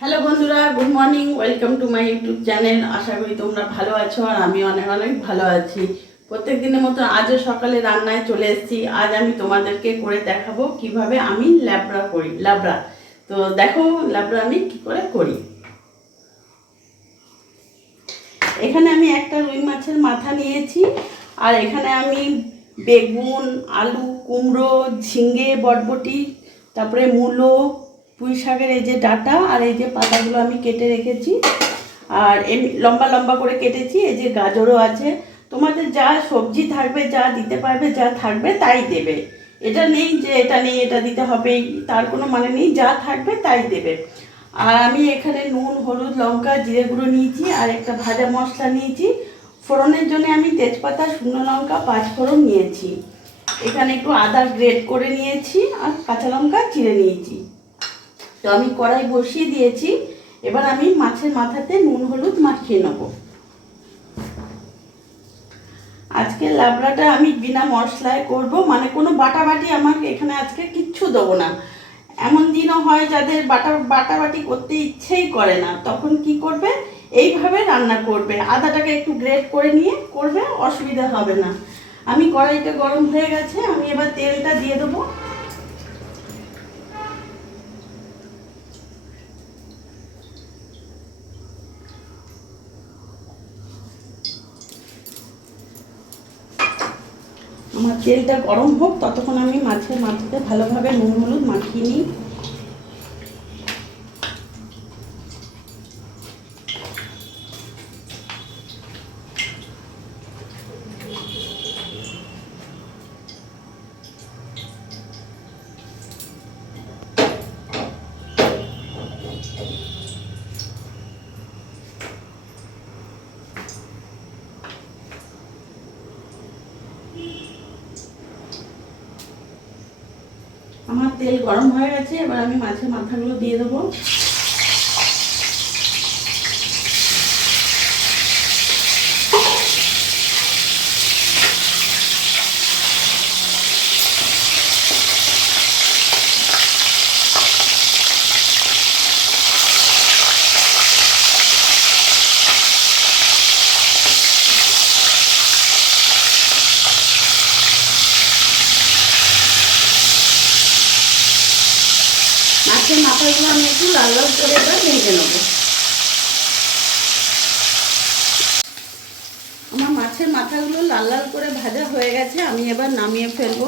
Hello বন্ধুরা good morning welcome to my YouTube channel আশা করি তোমরা ভালো আছো আর আমি অনেক অনেক ভালো আছি। প্রত্যেক দিনের মতো আজও সকালে রান্নায় চলে এসেছি। আজ আমি তোমাদেরকে করে দেখাবো কীভাবে আমি ল্যাবড়া করি লাবড়া তো দেখো লাবড়া আমি কী করে করি। এখানে আমি একটা রুই মাছের মাথা নিয়েছি, আর এখানে আমি বেগুন, আলু, কুমড়ো ঝিঙ্গে বটবটি, তারপরে মূলো পুঁই শাকের এই যে ডাটা আর এই যে পাতাগুলো আমি কেটে রেখেছি। আর এমনি লম্বা লম্বা করে কেটেছি, এই যে গাজরও আছে। তোমাদের যা সবজি থাকবে, যা দিতে পারবে, যা থাকবে, তাই দেবে। এটা নেই যে এটা নেই, এটা দিতে হবে তার কোনো মানে নেই, যা থাকবে, তাই দেবে। আর আমি এখানে নুন, হলুদ, লঙ্কা, জিরে গুঁড়ো নিয়েছি, আর একটা ভাজা মশলা নিয়েছি। ফোড়নের জন্য আমি তেজপাতা, শুকনো লঙ্কা, পাঁচ ফোড়ন নিয়েছি। এখানে একটু আদা গ্রেট করে নিয়েছি, আর কাঁচা লঙ্কা চিড়ে নিয়েছি। তো আমি কড়াই বসিয়ে দিয়েছি। এবার আমি মাছের মাথাতে নুন, হলুদ মাখিয়ে নেব। আজকে লাবড়াটা আমি বিনা মশলায় করব মানে কোনো বাটাবাটি আমাকে এখানে আজকে কিচ্ছু দেবো না। এমন দিনও হয় যাদের বাটা, বাটাবাটি করতে ইচ্ছেই করে না। তখন কি করবে? এইভাবে রান্না করবে। আদাটাকে একটু গ্রেট করে নিয়ে করবে, অসুবিধা হবে না। আমি কড়াইটা গরম হয়ে গেছে, আমি এবার তেলটা দিয়ে দেবো আমার তেলটা গরম হোক ততক্ষণ আমি মাছের মাথাতে ভালোভাবে নুন হলুদ মাখিয়ে নিই। আমার তেল গরম হয়ে গেছে এবার আমি মাছের মাথাগুলো দিয়ে দেবো মাছের মাথাগুলো আমি একটু লাল লাল করে এবার ভেজে নেব। আমার মাছের মাথাগুলো লাল লাল করে ভাজা হয়ে গেছে, আমি এবার নামিয়ে ফেলব।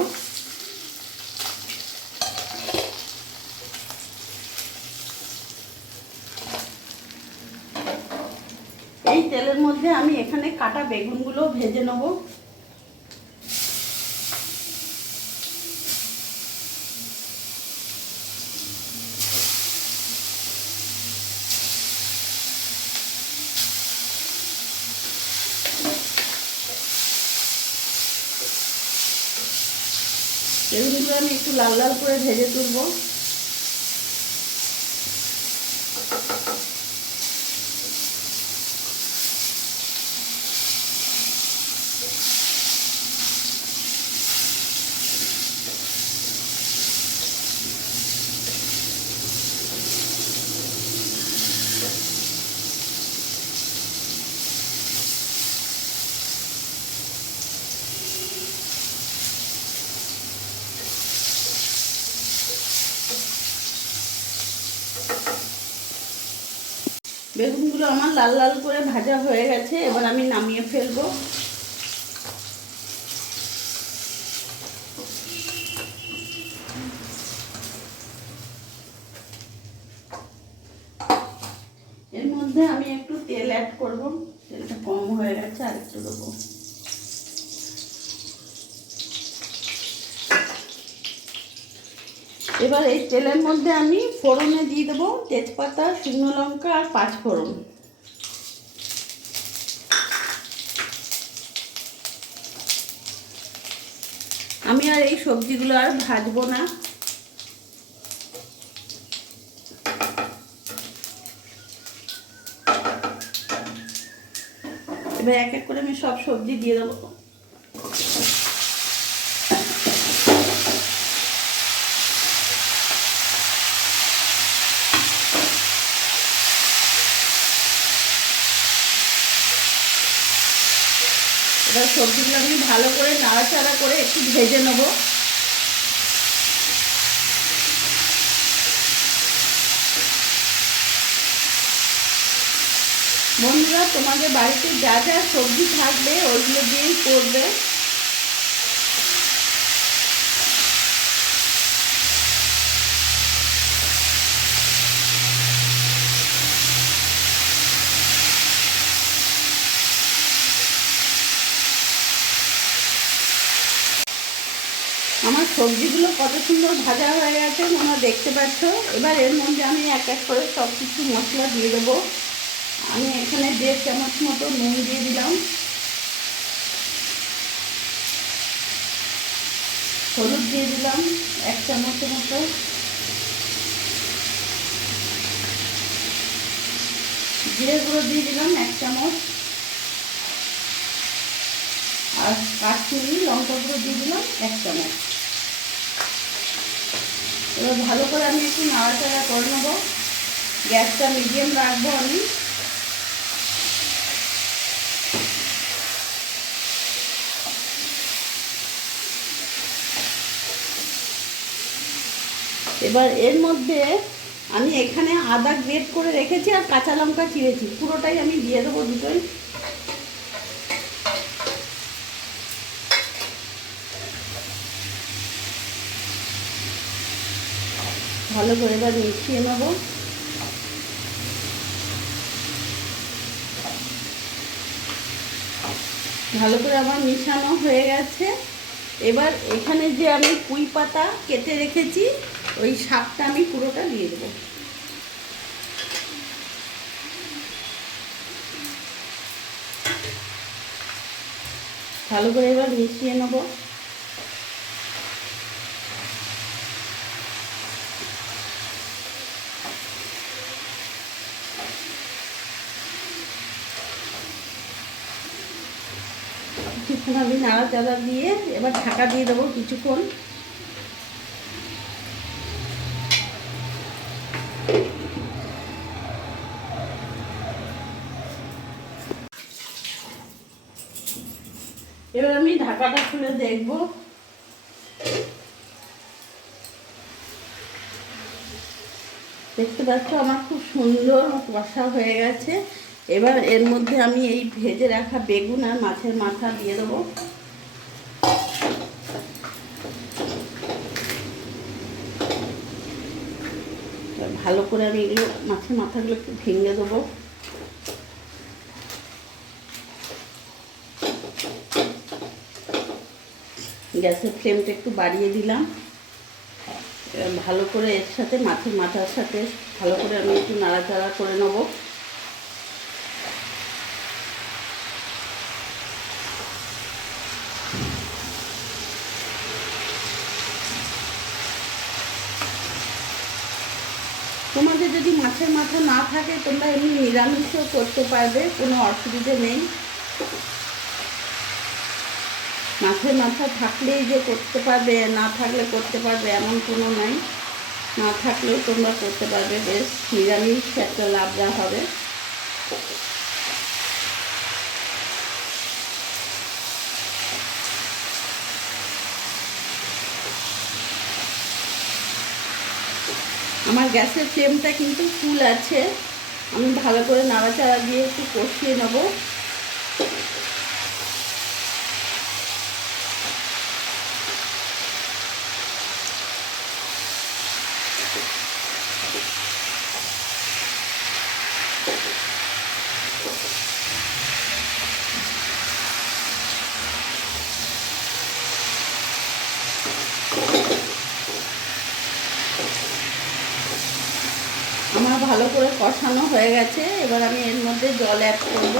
এই তেলের মধ্যে আমি এখানে কাটা বেগুনগুলো ভেজে নেব। বেগুনগুলো আমি একটু লাল লাল করে ভেজে তুলবো। বেগুনগুলো আমার লাল লাল করে ভাজা হয়ে গেছে, এবার আমি নামিয়ে ফেলব। এর মধ্যে আমি একটু তেল অ্যাড করব, তেলটা কম হয়ে গেছে, আর একটু দেবো। এবার এই তেলের মধ্যে আমি ফোড়নে দিয়ে দেবো তেজপাতা, শুকনো লঙ্কা আর পাঁচ ফোড়ন। আমি আর এই সবজিগুলো আর ভাজবো না। এবার এক এক করে আমি সব সবজি দিয়ে দেবো। এবার সবজিগুলো আমি ভালো করে নাড়াচাড়া করে একটু ভেজে নেব। বন্ধুরা, তোমাদের বাড়িতে যা যা সবজি থাকবে, ওইগুলো দিয়েই করবে। আমার সবজিগুলো কত সুন্দর ভাজা হয়ে গেছে, তোমরা দেখতে পাচ্ছ। এবার এর মধ্যে আমি এক এক করে সব কিছু মশলা দিয়ে দেবো। আমি এখানে দেড় চামচ মতো নুন দিয়ে দিলাম। হলুদ দিয়ে দিলাম এক চামচের মতো। জিরে গুঁড়ো দিয়ে দিলাম এক চামচ। আর কাশ্মীরি লঙ্কা গুঁড়ো দিয়ে দিলাম এক চামচ। এবার ভালো করে আমি একটু নাড়াচাড়া করে নেব। গ্যাসটা মিডিয়াম রাখব আমি। এবার এর মধ্যে আমি এখানে আদা গ্রেট করে রেখেছি আর কাঁচা লঙ্কা চিড়েছি পুরোটাই আমি দিয়ে দেবো দুটোই। ভালো করে এবার মিশিয়ে নেব। ভালো করে আমার মিশানো হয়ে গেছে। এবার এখানে যে আমি পুঁই পাতা কেটে রেখেছি, ওই শাকটা আমি পুরোটা দিয়ে দেবো। ভালো করে এবার মিশিয়ে নেব। কিছুক্ষণ আমি নাড়াচাড়া দিয়ে এবার ঢাকা দিয়ে দেবো কিছুক্ষণ। এবার আমি ঢাকাটা খুলে দেখব। দেখতে পাচ্ছ আমার খুব সুন্দর কষা হয়ে গেছে। এবার এর মধ্যে আমি এই ভেজে রাখা বেগুন আর মাছের মাথা দিয়ে দেবো। ভালো করে আমি এগুলো, মাছের মাথাগুলো একটু ভেঙে দেবো। গ্যাসের ফ্লেমটা একটু বাড়িয়ে দিলাম। ভালো করে এর সাথে মাছের মাথার সাথে ভালো করে আমি একটু নাড়াচাড়া করে নেব তোমাদের যদি মাছের মাথা না থাকে, তোমরা এমনি নিরামিষও করতে পারবে, কোনো অসুবিধে নেই। মাছের মাথা থাকলেই যে করতে পারবে, না থাকলে করতে পারবে, এমন কোনো নাই। না থাকলেও তোমরা করতে পারবে, বেশ। নিরামিষ একটা লাভরা হবে। আমার গ্যাসের ফ্লেমটা কিন্তু ফুল আছে। আমি ভালো করে নাড়াচাড়া দিয়ে একটু কষিয়ে নেব আমার ভালো করে কষানো হয়ে গেছে। এবার আমি এর মধ্যে জল অ্যাড করব।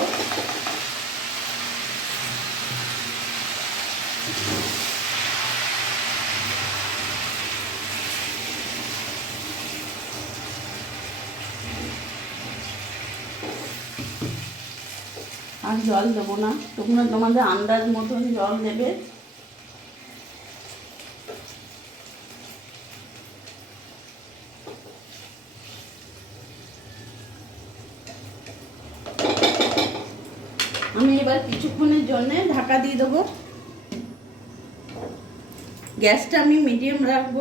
আর জল দেবো না। তোমরা তোমাদের আন্দাজ মতন জল দেবে আমি এবার কিছুক্ষণের জন্য ঢাকা দিয়ে দেবো। গ্যাসটা আমি মিডিয়াম রাখব।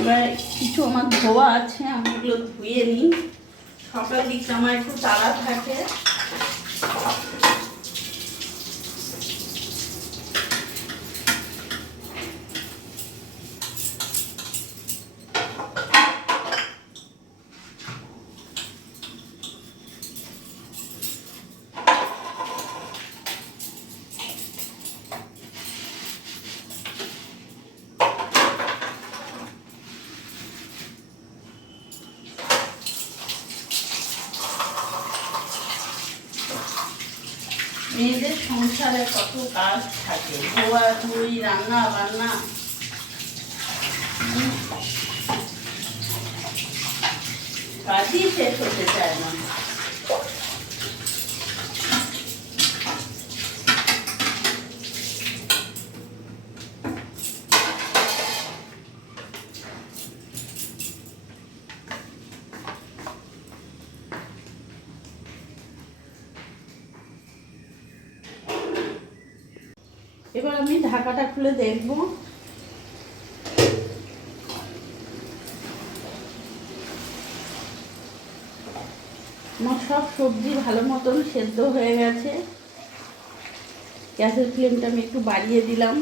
এবার কিছু আমার ধোয়া আছে, আমি এগুলো ধুয়ে নিই। সকাল দিকটা আমার একটু তাড়া থাকে। কাজ থাকে। ধোয়া ধুই রান্না বান্না। কাজই শেষ হতে চায় না। এবার আমি ঢাকাটা খুলে দেখব। আমার সব সবজি ভালো মতন সেদ্ধ হয়ে গেছে। গ্যাসের ফ্লেমটা আমি একটু বাড়িয়ে দিলাম।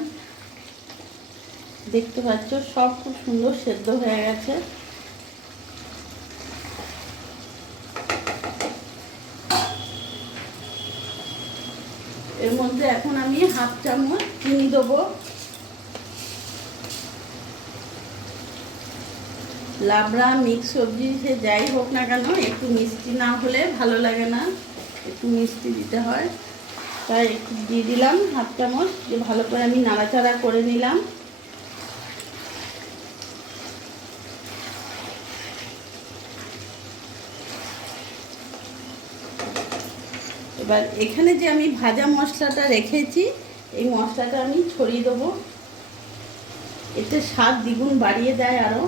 দেখতে পাচ্ছ, সব খুব সুন্দর সেদ্ধ হয়ে গেছে। এর মধ্যে এখন আমি হাফ চামচ চিনি দেবো। লাবড়া, মিক্স সবজি, সে যাই হোক না কেন, একটু মিষ্টি না হলে ভালো লাগে না, একটু মিষ্টি দিতে হয়। তাই একটু দিয়ে দিলাম হাফ চামচ যে ভালো করে আমি নাড়াচাড়া করে নিলাম। এবার এখানে যে আমি ভাজা মশলাটা রেখেছি, এই মশলাটা আমি ছড়িয়ে দেবো। এতে স্বাদ দ্বিগুণ বাড়িয়ে দেয় আরও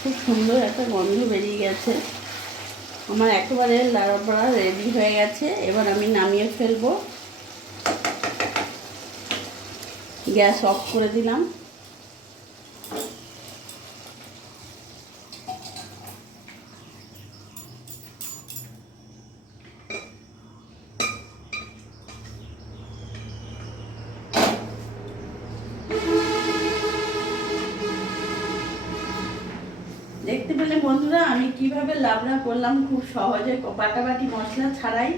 খুব সুন্দর একটা গন্ধ বেরিয়ে গেছে। আমার একেবারে লাড়াপাড়া রেডি হয়ে গেছে। এবার আমি নামিয়ে ফেলব। গ্যাস অফ করে দিলাম দেখতে পেলে বন্ধুরা, আমি কীভাবে লাবড়া করলাম? খুব সহজে বাটাবাটি মশলা ছাড়াই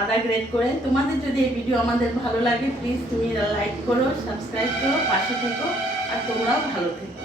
আদা গ্রেড করে। তোমাদের যদি এই ভিডিও আমাদের ভালো লাগে প্লিজ তুমি লাইক করো সাবস্ক্রাইব করো, পাশে থেকো, আর তোমরাও ভালো থেকো।